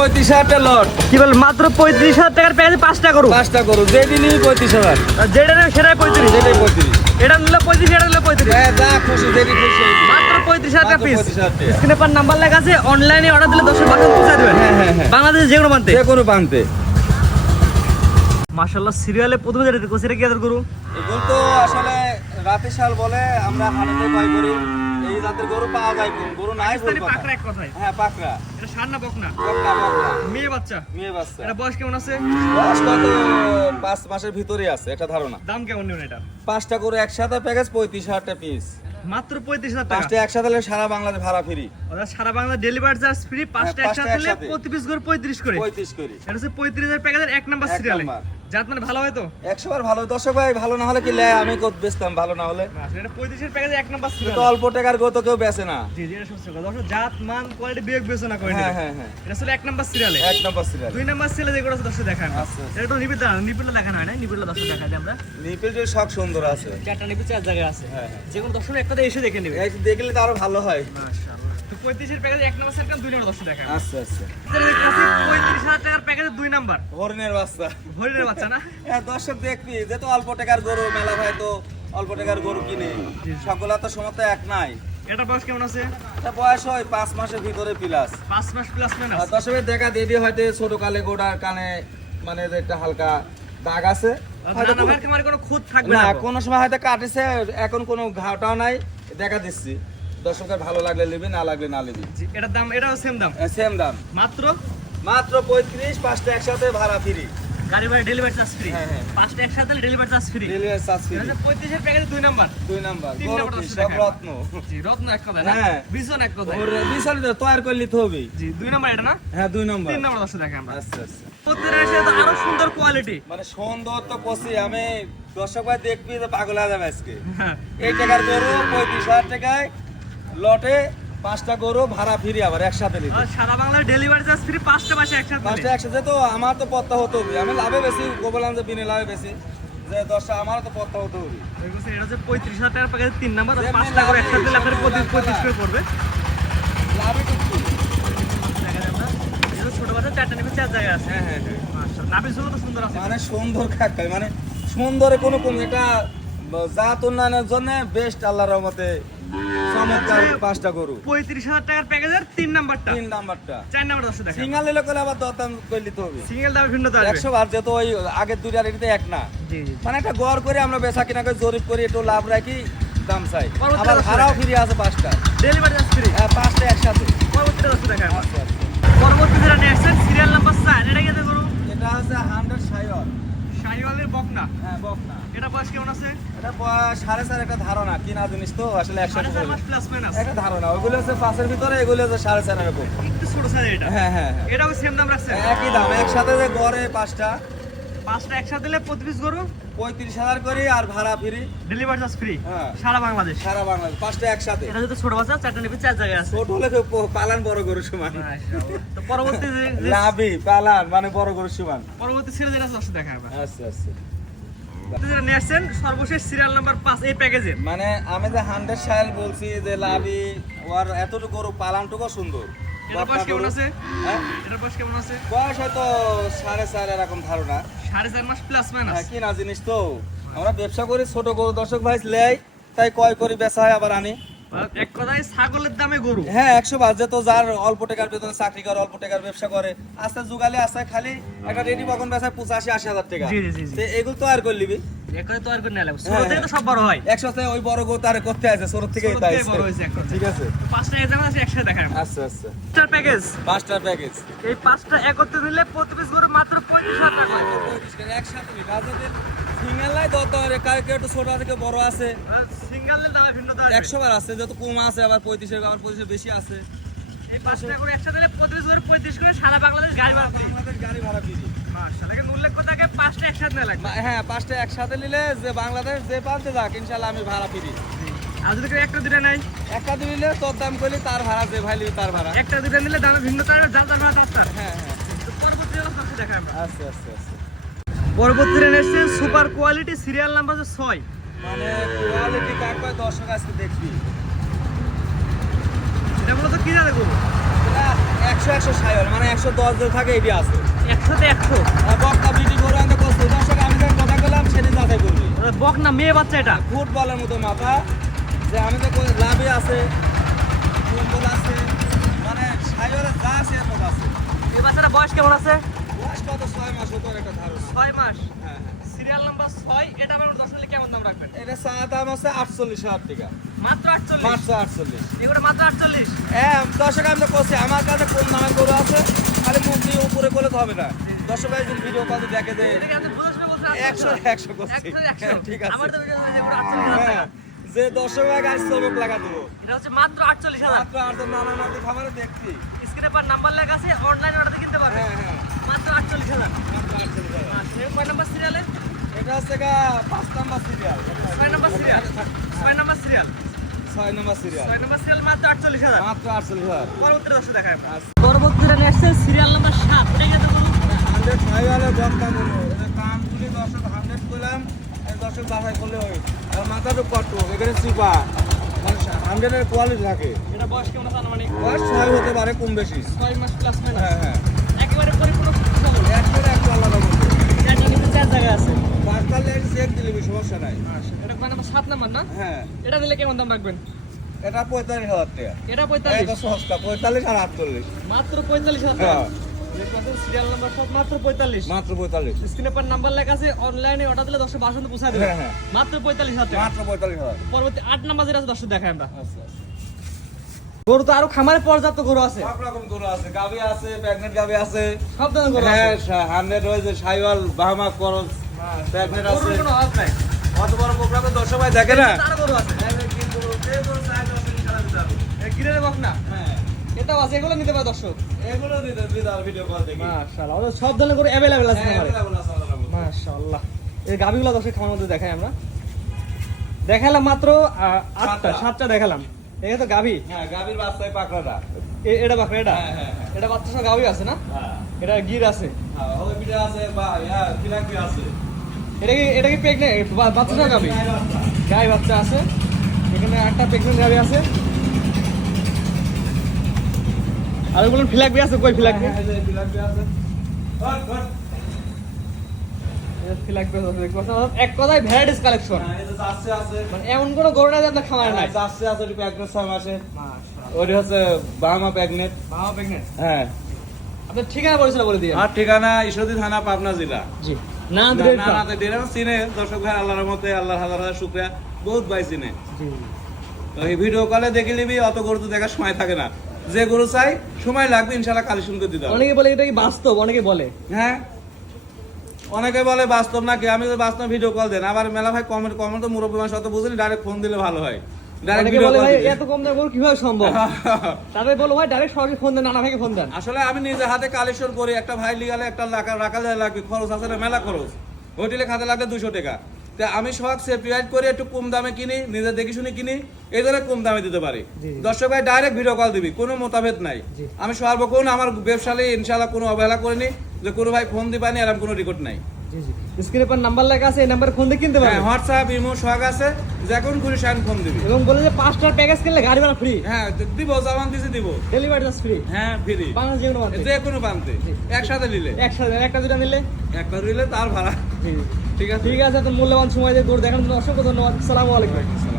35,000 টাকা লট। কি বল, মাত্র 35,000 টাকার প্যাকেজে 5টা গরু। 5টা গরু যেটি নিবি 35,000। আর যেটা নেবে সেটাই 35। যেটাই 35। এটা নিলে 35, এটা নিলে 35। হ্যাঁ, যা খুশি যেটি খুশি। মাত্র 35,000 টাকা মাত্র পিস। 35,000 টাকা। স্ক্রিনে পার নাম্বার লেখা আছে, অনলাইনে অর্ডার দিলে 10 বাক্স পৌঁছে দিবেন। হ্যাঁ, হ্যাঁ, হ্যাঁ। বাংলাদেশে যে কোনো প্রান্তে। যে কোনো প্রান্তে। মাশাআল্লাহ, সিরিয়ালে প্রথমে যেটা দেখো সেটা কি আদর গরু? এগুলো তো আসলে রাতের শাল বলে, আমরা হাটে বাই করি। এই জাতের গরু পাওয়া যায় কম, গরু নাই বলতে পাকিস্তানি কথা। পাকড়া এক কথায়। হ্যাঁ, পাকড়া। এটা ষাঁড় না বকনা? বকনা, বকনা। মেয়ে বাচ্চা। মেয়ে বাচ্চা। এটা বয়স কেমন আছে? বয়স কত? 5 মাসের ভিতরে আছে, একটা ধারণা। দাম কেমন নেবেন এটা? 5টা গরু একসাথে প্যাকেজ 35,000 টাকা পিস। মাত্র 35,000 টাকা। 5টা একসাথে হলে সারা বাংলাদেশ ভাড়া ফ্রি। ওরা সারা বাংলা ডেলিভারি চার্জ ফ্রি। 5টা একসাথে নিলে একসাথে। প্রতি পিস করে 35 করে। 35 করি। এটা হচ্ছে 35,000 প্যাকেজের 1 নাম্বার এক সিরিয়ালে। নাম্বার। জাত মানে ভালো হয় তো? 100 বার ভালো। দর্শক ভাই ভালো না হলে কি লে আমি কত বেচতাম ভালো না হলে? এটা 35 এর প্যাকেজে 1 নাম্বার এটা সিরিয়াল। তো অল্প টাকার গো তো কেউ বেচে না। জি জি, এটা সত্যি কথা। দর্শক, জাত মান কোয়ালিটি বিয়োগ বিবেচনা করে হ্যাঁ, নেবে। হ্যাঁ, হ্যাঁ। এটা ছিল 1 নাম্বার সিরিয়ালে। 1 নম্বর সিরিয়াল। 2 নাম্বার সিরিয়ালে যেগুলো আছে দর্শক দেখায় আমরা। আচ্ছা, আচ্ছা। এটা তো নিপিলটা দেখানো হয় না, নিপিলটা দর্শক দেখাই দিই আমরা। নিপেল যে শখ সুন্দর আছে। 4টা নিপিল 4 জায়গায় আছে। হ্যাঁ, হ্যাঁ। যে কোনো দর্শক একটা এসে দেখে নেবে। এই দেখলে তো আরো ভালো হয়। মাশাআল্লাহ। তো 35 এর প্যাকেজে 1 নাম্বার সেট 2 নাম্বার দর্শক দেখায়। আচ্ছা, আচ্ছা। 35,000 টাকার প্যাকেজে 2 নাম্বার। হরিণের বাচ্চা। হরিণের বাচ্চা না? হ্যাঁ, দর্শক দেখবি যে তো অল্প টাকার গরু মেলা ভাই তো অল্প টাকার গরু কিনে। সকলে তো সমত এক নাই। এটা বয়স কেমন আছে? এটা বয়স হয় 5 মাসের ভিতরে প্লাস। 5 মাস প্লাস আর মাইনাস। দর্শকের দেখা দিদি হয়তো ছোট কালে গোড়ার কানে মানে যে একটা হালকা দাগ আছে। হয়তো না, ভাই তোমার কোনো খুঁত থাকবে না, না। কোনো সময় হয়তো কাটিছে, এখন কোনো ঘাটাও নাই, দেখা দিচ্ছি। দর্শকের ভালো লাগলে নিবি, না লাগলে না নিবি। জি, এটার দাম, এটাও সেম দাম। সেম দাম। মাত্র মাত্র 35, 5টা একসাথে ভাড়া ফ্রি। গাড়ি ভাড়া ডেলিভারি চার্জ ফ্রি। হ্যাঁ, হ্যাঁ। 5টা একসাথে delivery charge free. Delivery charge free. 35 এর প্যাকেজে 2 নাম্বার। 2 নাম্বার। 3 গরু নাম্বার কি দর্শক সব দেখায়। রত্ন। জি, রত্ন এক কথা না? হ্যাঁ। বিজন এক কথা। ওর বিশাল তৈরি করলি তো হবে। জি, 2 নাম্বার এটা না? হ্যাঁ, 2 নাম্বার। 3 নাম্বার দর্শক দেখাই আমরা। আচ্ছা, আচ্ছা। প্রত্যেকটা এসে তো আরো সুন্দর কোয়ালিটি। মানে সুন্দর তো কষি, আমি দর্শক ভাই দেখবি তো পাগল হয়ে যাবে আজকে। হ্যাঁ। এই টাকার গরু 35,000 টাকায় লটে 5টা গরু ভাড়া ফ্রি, আবার একসাথে নিবি। আর সারা বাংলার ডেলিভারি চার্জ ফ্রি। 5টা বাসে একসাথে নিলে। 5টা একসাথে তো আমার তো পত্তা হতো, আমি লাভে বেশি বললাম যে বিনে লাভে বেশি, যে 10টা আমারও তো পত্তা হতো। এই বছর এটা হচ্ছে 35,000 টাকার প্যাকেজে 3 নাম্বার। আর যেমনি 5টা করে লাভে একসাথে নিলে আপনার যেমনি 35 করে পড়বে। লাভে টুকু। দেখা যায় আমরা। এই যে ছোট বাচ্চা 4টা নিবে 4 জায়গায় আছে। হ্যাঁ, হ্যাঁ, হ্যাঁ। মাশাআল্লাহ, নাভি ঝুলো তো সুন্দর আছে। মানে সুন্দর কাকাই, মানে সুন্দরে কোনো কম, এটা জাত উন্নয়নের জন্য বেস্ট, আল্লাহর রহমতে চমৎকার 5টা গরু। 35,000 টাকার প্যাকেজের 3 নাম্বারটা। 3 নাম্বারটা 4 নাম্বার দর্শক দেখা। সিঙ্গেল নিলে করে আবার দরদাম করলি তো হবে। সিঙ্গেল দামে ভিন্নতা আসবে। 100 বার যেহেতু ওই আগের দুইটার এটাতে এক না, জি জি। মানে একটা গড় করে আমরা বেচা কিনা করে জরিপ করি, একটু লাভ রাখি, দাম চাই। পরবর্তী আবার দর্শক ভাড়াও দেখে। ফ্রি আছে 5টা। Delivery charge free. হ্যাঁ, 5টা একসাথে। পরবর্তীটা দর্শক দেখা আমরা। আচ্ছা, আচ্ছা। পরবর্তী যেটা নিয়ে আসছেন সিরিয়াল নাম্বার 4, এটা কি করুন? এটা হচ্ছে 100 সাইওয়াল। শাহিওয়ালের বকনা। হ্যাঁ, বকনা। এটা বয়স কেমন আছে? এটা বয়স 4.5 একটা ধারণা, কিনা জিনিস তো আসলে 4.5 মাস 100 প্লাস মাইনাস। একটা ধারণা। ওইগুলো হচ্ছে 5-এর ভিতরে, এগুলো হচ্ছে 4.5 এরকম। একটু ছোট সাইজ এটা। হ্যাঁ, হ্যাঁ, হ্যাঁ। এটাও সেম দাম রাখছেন। একই দাম, একসাথে যে গড়ে 5টা 5টা একসাথে দিলে 35 গরু 35,000 করে, আর ভাড়া ফ্রি। Delivery charge free. হ্যাঁ, সারা বাংলাদেশ। সারা বাংলাদেশ 5টা একসাথে। এটা যদি ছোট বাচ্চা 4টা নিবে 4 জায়গায় আছে। ছোট হলে তো পালান বড় গরু সমান। মাশাআল্লাহ। তো পরবর্তী লাভি পালান মানে বড় গরু সমান। পরবর্তী সিরিয়াল যেটা আছে দর্শক দেখা আমরা। আচ্ছা, আচ্ছা। যেটা নিয়ে আসছেন সর্বশেষ সিরিয়াল নাম্বার 5 এই প্যাকেজের। মানে আমি যে 100 সাইল বলছি যে লাভি, ওর এতটুকু গরু পালানটুকু সুন্দর। এটা বয়স কেমন আছে? হ্যাঁ, এটা বয়স কেমন আছে? বয়স হয়তো 4.5 এরকম ধারণা। 4.5 মাস প্লাস মাইনাস। হ্যাঁ, কিনা জিনিস তো আমরা ব্যবসা করি, ছোট গরু দর্শক ভাই লেয়, তাই কয় করি বেচা হয়, আবার আনি। এক কথায় ছাগলের দামে গরু। হ্যাঁ, 100 বাজে তো, যার অল্প টাকার বেতনে চাকরি করে, অল্প টাকার ব্যবসা করে, আস্তে যুগালে আস্তে খালি একটা রেডি বকন বেচায় 85-80 টাকা। জি, জি, জি, জি। তো এগুলো তো আর করলিবি এক কথায় তো আর করে নিলাম। ছোট থেকে তো সব বড় হয়। 100 ওই বড় গরু তার করতে আছে, ছোট থেকে ছোট তাই থেকে বড় হয়েছে এক কথায়। ঠিক আছে। 5টা এক্সাম আছে একসাথে দেখায় আমরা। আচ্ছা, আচ্ছা। 5টার প্যাকেজ। 5টার প্যাকেজ এই 5টা একত্রে নিলে প্রতি পিস গরু মাত্র 35,000 টাকা। একসাথে রাজদের সিঙ্গেল লাই দর দরে, কার কেউ একটু ছোট আছে, কেউ বড় আছে। আর সিঙ্গেলের দামে ভিন্নতা আছে। 100 বার আছে, যত কম আছে, আবার 35 আবার 25 বেশি আছে। এই 5টা করে একসাথে নিলে প্রতি পিস গরু 35 করে সারা বাংলাদেশ গাড়ি ভাড়া ফ্রি। আমাদের গাড়ি ভাড়া ফ্রি। মাশাআল্লাহ, কিন্তু উল্লেখ করতে আগে 5টা একসাথে নিলে লাগবে। হ্যাঁ, 5টা একসাথে নিলে যে বাংলাদেশ যে পান্তে যাক, ইনশাআল্লাহ আমি ভাড়া ফ্রি। আর যদি কেউ একটা দুটা নেয়, একটা দিলে তোর দাম করলি তার ভাড়া, যে ভাই লিবি তার ভাড়া। একটা দুটা নিলে দামে ভিন্নতা আসবে, যার যার ভাড়া তার তার। হ্যাঁ, হ্যাঁ। তো পরবর্তী অবস্থা দেখায় আমরা। আচ্ছা, আচ্ছা, আচ্ছা। পরবর্তী রেন এসছে সুপার কোয়ালিটি সিরিয়াল নাম্বার 6। মানে কোয়ালিটি কার কয় দর্শক আজকে দেখবি। এটা মূলত কি জানে গরু? এটা 100 সাইওয়াল মানে 110 যে থাকে এটি আছে 100তে 100 বকটা বিটি গরু আনতে কষ্ট দর্শক আমি যখন কথা বললাম সেটি যাচাই করবি বক না মেয়ে বাচ্চা এটা ফুটবলের মতো মাথা যে আমি তো লাভে আছে ফুটবল আছে মানে সাইওয়ালের যা আছে এর মতো আছে এই বাচ্চাটা বয়স কেমন আছে বয়স কত 6 মাস হতো একটা ধারণা 6 মাস হ্যাঁ হ্যাঁ সিরিয়াল নাম্বার 6 এটা আমার দর্শক কেমন দাম রাখবেন এটা চা দাম আছে 48,000 টাকা মাত্র 48 মাত্র 48 এগুলো মাত্র 48 হ্যাঁ দর্শক আমি তো করছি আমার কাছে কোন দামের গরু আছে খালি মুখ দিয়ে উপরে করলে তো হবে না দর্শক ভাই যদি ভিডিও কল দেখে যে এটাকে আপনি বুঝে শুনে বলছেন 100 করছি 100 হ্যাঁ, ঠিক আছে আমার তো ভিডিও হয়েছে পুরো 48,000 হ্যাঁ টাকা যে দর্শক ভাই গাছ চমক লাগা দেবো এটা হচ্ছে মাত্র 48,000 মাত্র আর তো নানা নাতি খামারে দেখছি স্ক্রিনে পর নাম্বার লেখা আছে অনলাইন অর্ডার কিনতে পারবেন হ্যাঁ হ্যাঁ মাত্র 48,000 মাত্র 48,000 আর সে কয় নাম্বার সিরিয়ালে এটা হচ্ছে গা 5 number serial 6 number serial 6 number serial 6 number serial 6 number serial মাত্র 48,000 মাত্র 48,000 পরবর্তী দর্শক দেখায় আমরা আচ্ছা। পরবর্তীতে নিয়ে আসছে সিরিয়াল নাম্বার 7 এটা কিন্তু বলুন 100 সাইওয়ালে বক্তা গরু এটা কাম তুলি দর্শক 100 করলাম এই দর্শক বাছাই করলে হয় আর মাথাটা কত এখানে চিপা মানে 100 এর কোয়ালিটি থাকে এটা বয়স কেমন আছে আনুমানিক বয়স 6 হতে পারে কম বেশি 6 মাস প্লাস মাইনাস হ্যাঁ হ্যাঁ একেবারে পরিপূর্ণ সুস্থ সবল একবারে একটু আলাদা মতো এটা কিন্তু 4 জায়গা আছে পাঁচটা লেগ চেক দিলে সমস্যা নাই এটা কয় নাম্বার 7 নাম্বার না হ্যাঁ এটা নিলে কেমন দাম রাখবেন এটা 45,000 টাকা এটা এটা 45 সস্তা 45 আর 48 মাত্র 45,000 টাকা হ্যাঁ সিরিয়াল নাম্বার 7 মাত্র 45 মাত্র 45 স্ক্রিনে পর নাম্বার লেখা আছে অনলাইনে অর্ডার দিলে 10 বাসন পৌঁছায় দেবে হ্যাঁ, হ্যাঁ। মাত্র 45,000 টাকা মাত্র 45,000 পরবর্তী 8 নাম্বার যেটা আছে দর্শক দেখাই আমরা আচ্ছা গরু তো আরো খামারে পর্যাপ্ত গরু আছে সব রকম গরু আছে গাবি আছে প্রেগনেন্ট গাবি আছে সব ধরনের গরু হ্যাঁ আছে 100 রয়েছে সাইওয়াল বাহামা করজ প্রেগনেন্ট আছে গরুর কোনো অভাব নাই কত বড় প্রোগ্রামে দর্শক ভাই দেখে না আরো গরু আছে এই গিরের বক না হ্যাঁ এটাও আছে এগুলো নিতে পারে দর্শক এগুলো দিতে ভিডিও কল দেখি মাশাআল্লাহ ওদের সব ধরনের গরু अवेलेबल আছে হ্যাঁ খামারে এগুলো আছে আলাদা মতো। মাশাআল্লাহ এই গাবিগুলো দর্শক খামারের মধ্যে দেখাই আমরা দেখালাম মাত্র 8টা 7টা দেখালাম এই তো গাবি হ্যাঁ গাবির বাচ্চায় পাকড়াটা এটা বাকরা এটা হ্যাঁ হ্যাঁ হ্যাঁ এটা বাচ্চা সব গাবি আছে না হ্যাঁ এটা গির আছে হ্যাঁ ওই পিঠা আছে বা ইয়া ফিলাকি আছে এটা কি প্রেগনেন্ট বাচ্চা সব গাবি গাই বাচ্চা আছে এখানে একটা প্রেগনেন্ট গাবি আছে আর ওগুলো ফিলাকবি আছে কই ফিলাকবি হ্যাঁ, এই যে ফিলাকি আছে হট হট ফিলাকবি আছে এক কথায় ভ্যারাইটিস কালেকশন হ্যাঁ এই যে জার্সি আছে মানে এমন কোনো গরু নাই যে আপনার খামারে নাই জার্সি আছে ওটি প্রেগনেন্ট 6 মাসে মাশাআল্লাহ ওটি হচ্ছে বাহামা প্রেগনেন্ট বাবা প্রেগনেন্ট হ্যাঁ আপনার ঠিকানা পরিচয় বলে দিয়ে আর ঠিকানা ঈশ্বরদী থানা পাবনা জেলা জি না না ডেরা চিনে দর্শক ভাই আল্লাহর রহমতে আল্লাহর হাজার হাজার শুকরিয়া বহুত ভাই চিনে জি তো এই ভিডিও কলে দেখে নিবি অত গরু তো দেখার সময় থাকে না যে গরু চাই সময় লাগবে ইনশাআল্লাহ কালেকশন করে দিতে হবে অনেকে বলে এটা কি বাস্তব অনেকে বলে হ্যাঁ অনেকে বলে বাস্তব নাকি আমি তো বাস্তব ভিডিও কল দেন আবার মেলা ভাই কমেন্ট তো মুরব্বী মানুষ অত বুঝেনি ডাইরেক্ট ফোন দিলে ভালো হয় ডাইরেক্ট অনেকে ভিডিও বলে কল ভাই এত কম দামে গরু কিভাবে সম্ভব তাদের বলো ভাই ডাইরেক্ট সরাসরি ফোন দেন নানা ভাইকে ফোন দেন আসলে আমি নিজে হাতে কালেকশন করি একটা ভাই লিগালে একটা রাখা লাগবে খরচ আছে না মেলা খরচ হোটেলে খাতে লাগবে 200 টাকা তা আমি সব সেপারেট করে একটু কম দামে কিনি নিজে দেখে শুনে কিনি এই জন্য কম দামে দিতে পারি জি, জি। দর্শক ভাই ডাইরেক্ট ভিডিও কল দিবি কোনো মতাভেদ নাই জি। আমি সর্বক্ষণ আমার ব্যবসালে ইনশাআল্লাহ কোনো অবহেলা করিনি যে কোনো ভাই ফোন দিবানি এরকম কোনো রেকর্ড নাই জি জি স্ক্রিনে পর নাম্বার লেখা আছে এই নাম্বারে ফোন দিয়ে কিনতে হ্যাঁ পারবেন হোয়াটসঅ্যাপ ইমো সব আছে যখন খুশি সেখান ফোন দিবি এবং বলে যে 5টার প্যাকেজ কিনলে গাড়ি ভাড়া ফ্রি হ্যাঁ দিব জামান দিছি দিব ডেলিভারি চার্জ ফ্রি হ্যাঁ ফ্রি বাংলাদেশ যে কোনো মাধ্যমে যে কোনো প্রান্তে জি। একসাথে নিলে একসাথে একটা দুটা নিলে একটা নিলে তার ভাড়া জি ঠিক আছে ঠিক আছে তো মূল্যবান সময় দিয়ে গরু দেখানোর জন্য অসংখ্য ধন্যবাদ আসসালামু আলাইকুম